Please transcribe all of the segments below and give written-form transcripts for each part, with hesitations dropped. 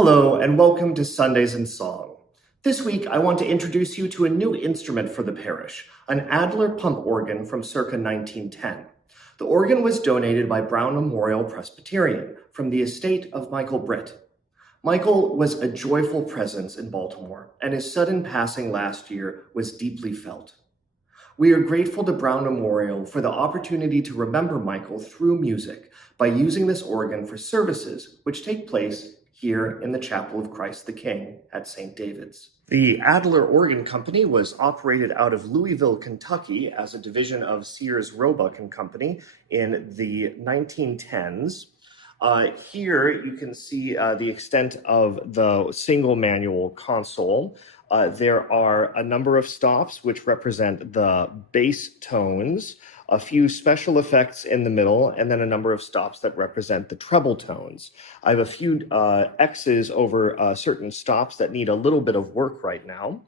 Hello, and welcome to Sundays in Song. This week, I want to introduce you to a new instrument for the parish, an Adler pump organ from circa 1910. The organ was donated by Brown Memorial Presbyterian from the estate of Michael Britt. Michael was a joyful presence in Baltimore, and his sudden passing last year was deeply felt. We are grateful to Brown Memorial for the opportunity to remember Michael through music by using this organ for services which take place here in the Chapel of Christ the King at St. David's. The Adler Organ Company was operated out of Louisville, Kentucky as a division of Sears Roebuck and Company in the 1910s. Here you can see the extent of the single manual console. There are a number of stops which represent the bass tones, a few special effects in the middle, and then a number of stops that represent the treble tones. I have a few X's over certain stops that need a little bit of work right now.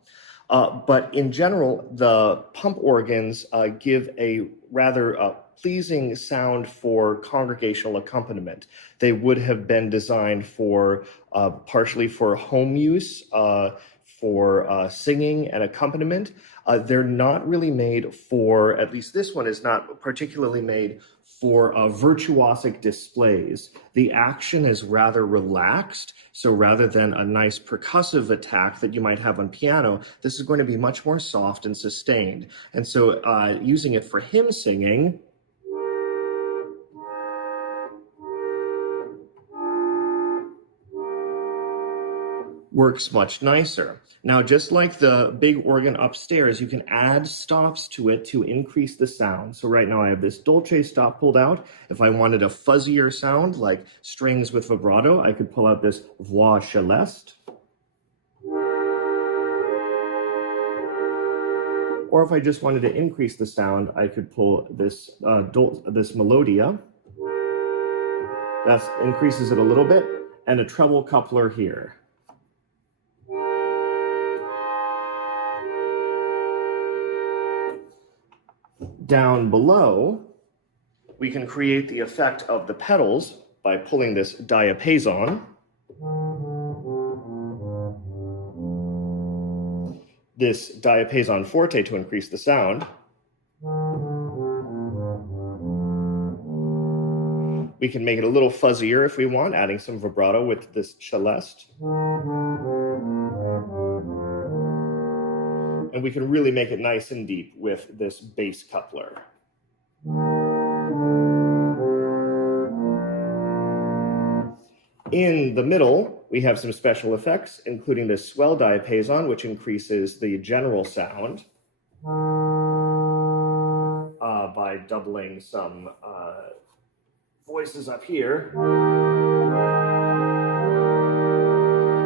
But in general, the pump organs give a rather pleasing sound for congregational accompaniment. They would have been designed for partially for home use, for singing and accompaniment. They're not really made for, at least this one is not particularly made for virtuosic displays. The action is rather relaxed, so rather than a nice percussive attack that you might have on piano, this is going to be much more soft and sustained. And so using it for hymn singing, works much nicer. Now, just like the big organ upstairs, you can add stops to it to increase the sound. So right now I have this dolce stop pulled out. If I wanted a fuzzier sound, like strings with vibrato, I could pull out this voix celeste. Or if I just wanted to increase the sound, I could pull this, this melodia. That increases it a little bit, and a treble coupler here. Down below, we can create the effect of the pedals by pulling this diapason. This diapason forte to increase the sound. We can make it a little fuzzier if we want, adding some vibrato with this celeste. And we can really make it nice and deep with this bass coupler. In the middle, we have some special effects, including this swell diapason, which increases the general sound by doubling some voices up here.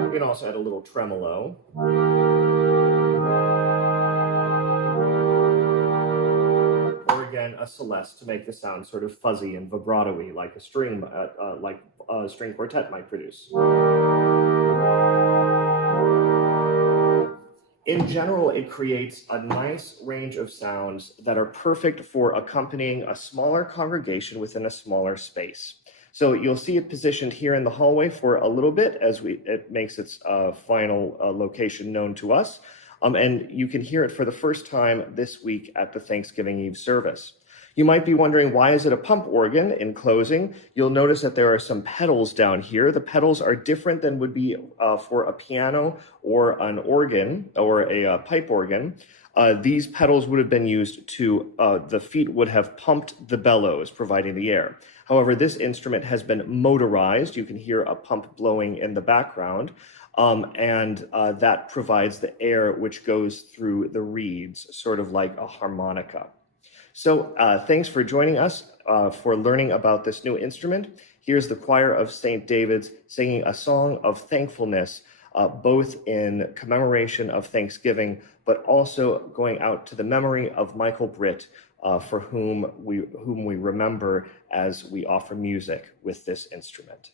We can also add a little tremolo. A celeste to make the sound sort of fuzzy and vibrato-y, like a string quartet might produce. In general, it creates a nice range of sounds that are perfect for accompanying a smaller congregation within a smaller space. So you'll see it positioned here in the hallway for a little bit as it makes its final location known to us. And you can hear it for the first time this week at the Thanksgiving Eve service. You might be wondering, why is it a pump organ? In closing, you'll notice that there are some pedals down here. The pedals are different than would be for a piano or an organ or a pipe organ. These pedals would have been used to, the feet would have pumped the bellows, providing the air. However, this instrument has been motorized. You can hear a pump blowing in the background. And that provides the air which goes through the reeds, sort of like a harmonica. So thanks for joining us for learning about this new instrument. Here's the choir of St. David's singing a song of thankfulness, both in commemoration of Thanksgiving, but also going out to the memory of Michael Britt, for whom we remember as we offer music with this instrument.